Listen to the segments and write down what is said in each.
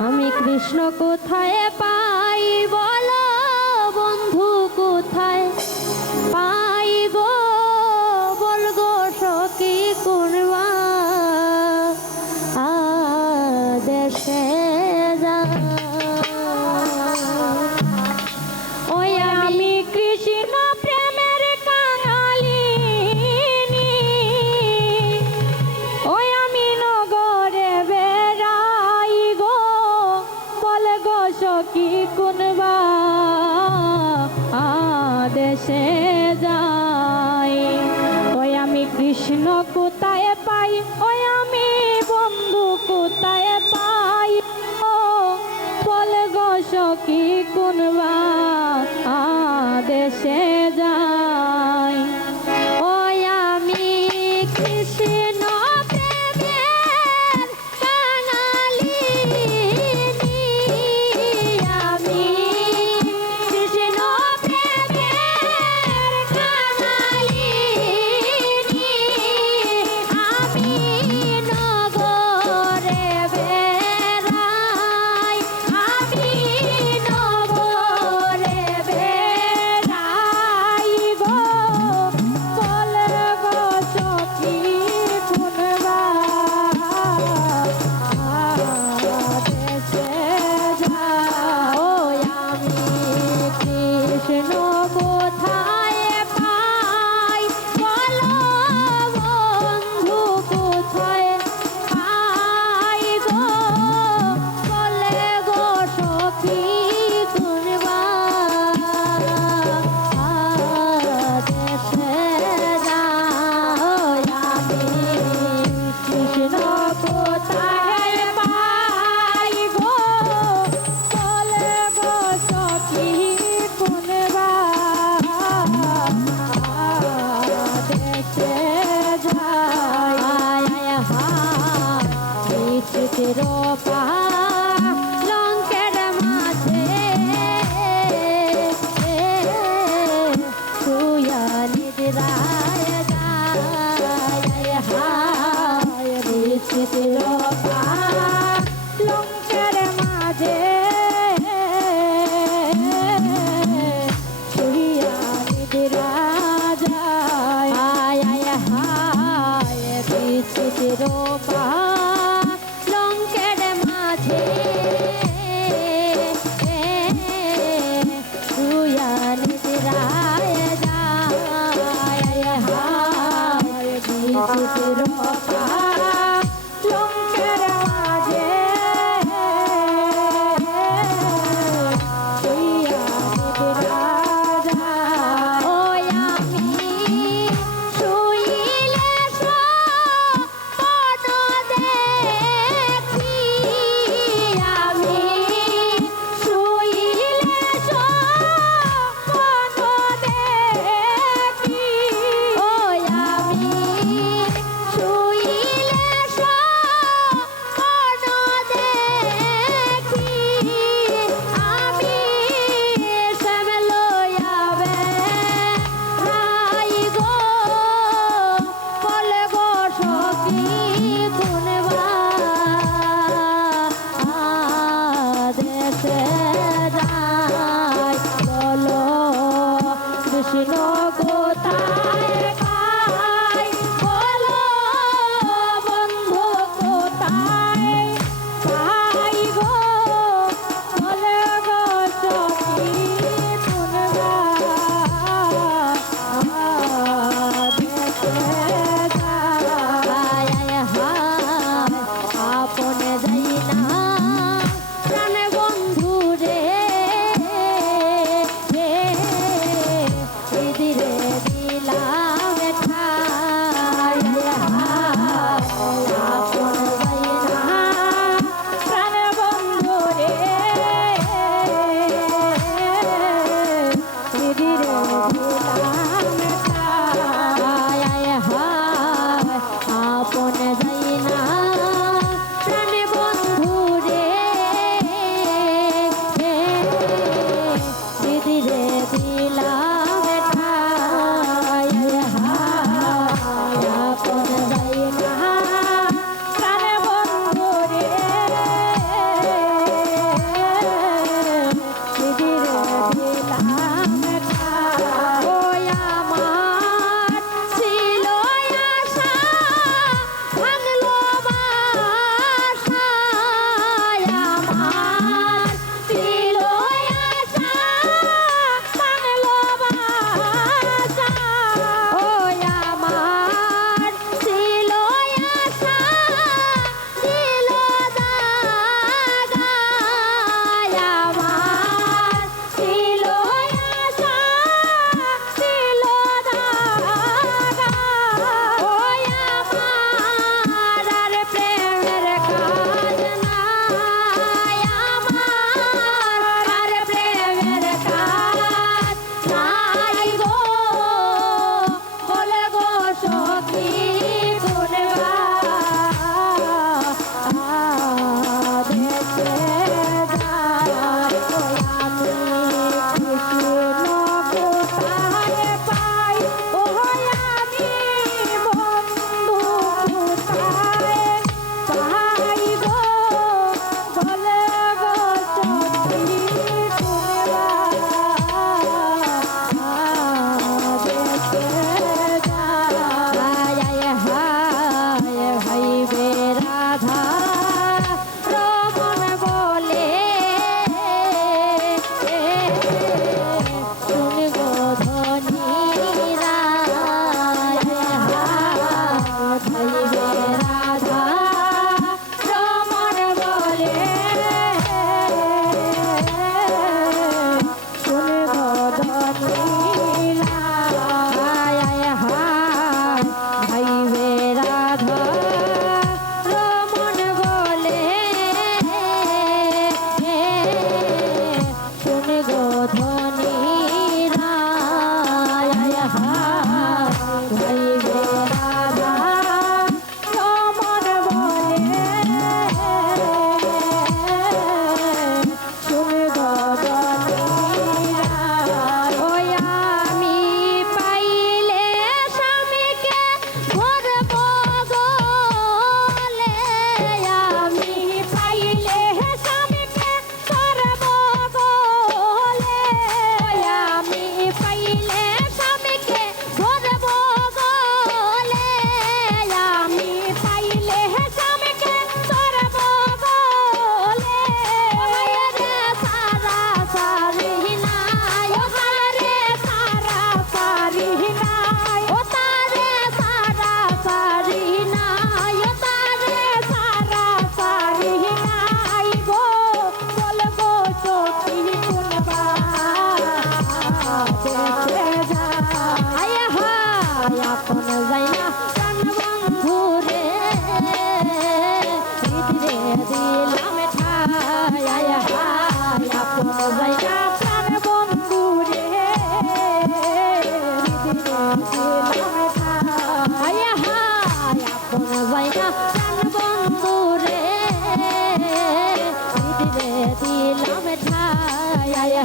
আমি কৃষ্ণ কোথায় পাই বলো বন্ধু কোথায় পাই গো বলগো সখী কোনবা দেশে যা ওই আমি কৃষ্ণ প্রেমের কাঙালিনী ওই আমি নগরে বেড়াই গো বলে গো সখী কোনবা দেশে যাই ওই আমি কৃষ্ণ কোথায় পাই ওই আমি বন্ধু কোথায় পাই ও বলে গো সখী কোনবা দেশে যাই ওই আমি কৃষ্ণ প্রেমের কাঙালিনী আমি কৃষ্ণ প্রেমের কাঙালিনী আমি নগরে বেড়াই আমি নগরে বেড়াই গো বলে গো সখী কোনবা দেশে যাও আমি কৃষ্ণ কোথায় পাই বলো বন্ধু কোথায় পাই গো বলে গো সখী কোনবা দেশে যাও আমি কৃষ্ণ কোথায় পাই গো বলে গো সখী কোনবা দেশে যাই চিত্র লঙ্কের মাঝে শুয়া নিদ্রায় যায় হায় চিত্র লঙ্কের মাঝে শুয়া নিদ্রা যায় হায় চিত্র লঙ্কের মাঝে শুয়া নিদ্রায় যায় হায় চিত্র লঙ্কের মাঝে শুয়া নিদ্রা যায় ওই আমি শুইলে স্বপ্ন দেখি আমি শুইলে স্বপ্ন দেখি ওই আমি শুইলে স্বপ্ন দেখি আমি শ্যামলয়া বেড়াই গো বলে গো সখী কোনবা দেশে যাই বলো কৃষ্ণ কোথায় পাই বলো বন্ধু কোথায় পাই গো বলে গো সখী কোনবা দেশে যাই আপনে যাই না প্রাণ বন্ধুর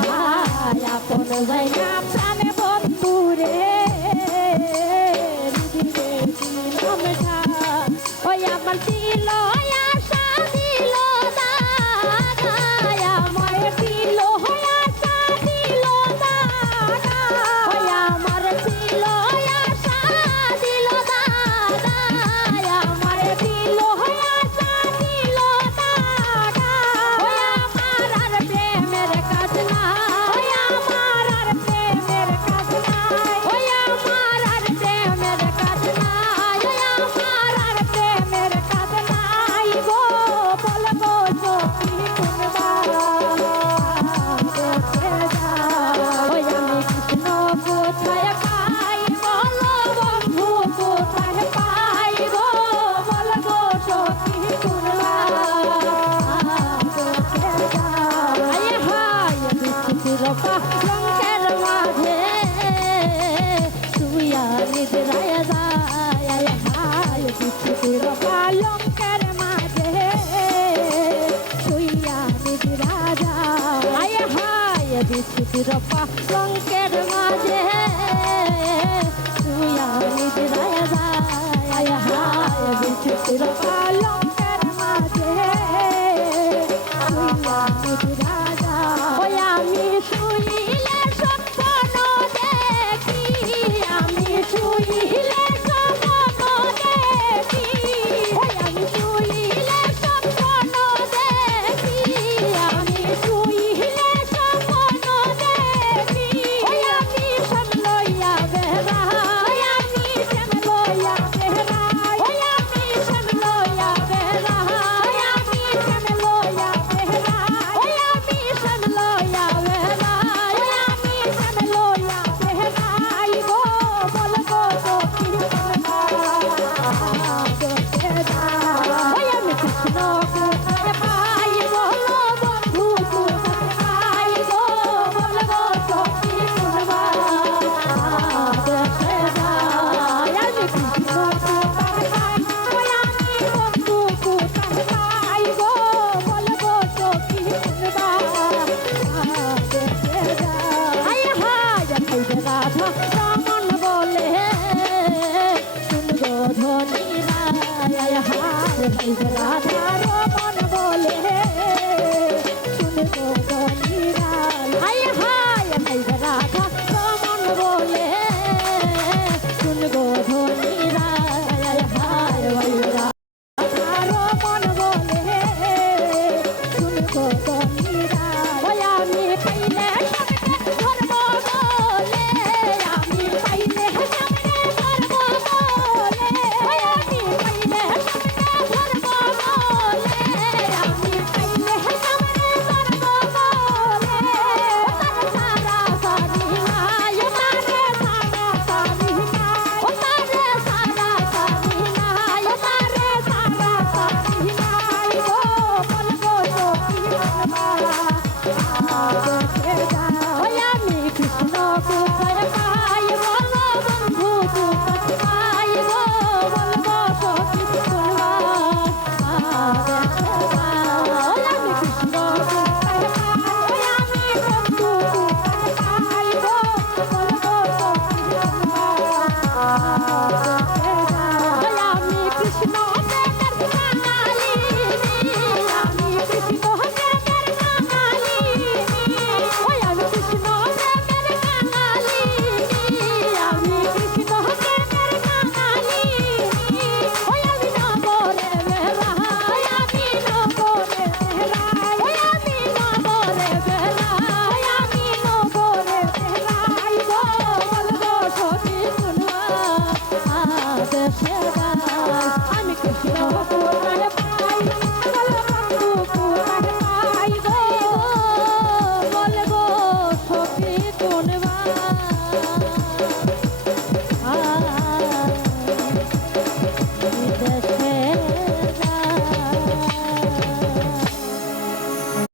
হায় আপন জায়গা প্রাণে বন্ধু রে দিলে দিলাম ঠাই ওই আমার দিল আশা দিল দাদা আমার দিল আশা দিল দাদা ওই আমার দিল আশা দিল দাদা আমার দিল আশা দিল দাদা ওই আমার আর প্রেমের কাজ না ওই আমার আর প্রেমের কাজ না ওই আমার আর প্রেমের কাজ না ওই আমার আর প্রেমের কাজ নাই গো বলবো সখী কোনবা ওই আমি কৃষ্ণ কোথায় পাই বলো বন্ধু কোথায় পাই গো বলবো সখী কোনবা আয় হায় বিচিত্র লঙ্কের মাঝে শুইয়া নিদ্রায় যায় আয় হায় বিচিত্র লঙ্কের মাঝে শুইয়া নিদ্রা যায় আয় হায় বিচিত্র লঙ্কের মাঝে শুইয়া নিদ্রায় যায় আয় হায় বিচিত্র লঙ্কের মাঝে শুইয়া নিদ্রা যায় ওই আমি শুইলে স্বপ্ন দেখি আমি শুইলে স্বপ্ন দেখি ওই আমি শুইলে স্বপ্ন দেখি আমি শুইলে স্বপ্ন দেখি ওই আমি শ্যাম লইয়া বেহরা ওই আমি শ্যাম লইয়া বেহরা ওই আমি শ্যাম লইয়া বেহরা ওই আমি শ্যাম লইয়া বেহরা ওই আমি শ্যাম লইয়া বেহরা ওই আমি শ্যাম লইয়া বেহরা গো বলবো সখী ওই আমি কৃষ্ণ কোথায় পাই বলো বন্ধু কোথায় পাই গো বলবো সখী কোনবা আমি কৃষ্ণ কোথায় পাই ওই আমি বন্ধু কোথায় পাই গো বলবো সখী কোনবা আয় হায় রাধা রমন বলে শুনগো ধনী রায় হায় রাধা রমন বলে শুনগো ধনী রায় হায় রাধা রমন বলে শুনগো ধনী রায় হায় রাধা রমন বলে শুনগো ধনী রায় ওই আমি পাইলে সামনে ধরবো বলে আমি পাইলে সামনে ধরবো বলে ওই আমি পাইলে সামনে ধরবো বলে আমি পাইলে সামনে ধরবো বলে তারে সারা সারি নাই তারে সারা সারি নাই তারে সারা সারি নাই তারে সারা সারি নাই গো বলবো সখী কোনবা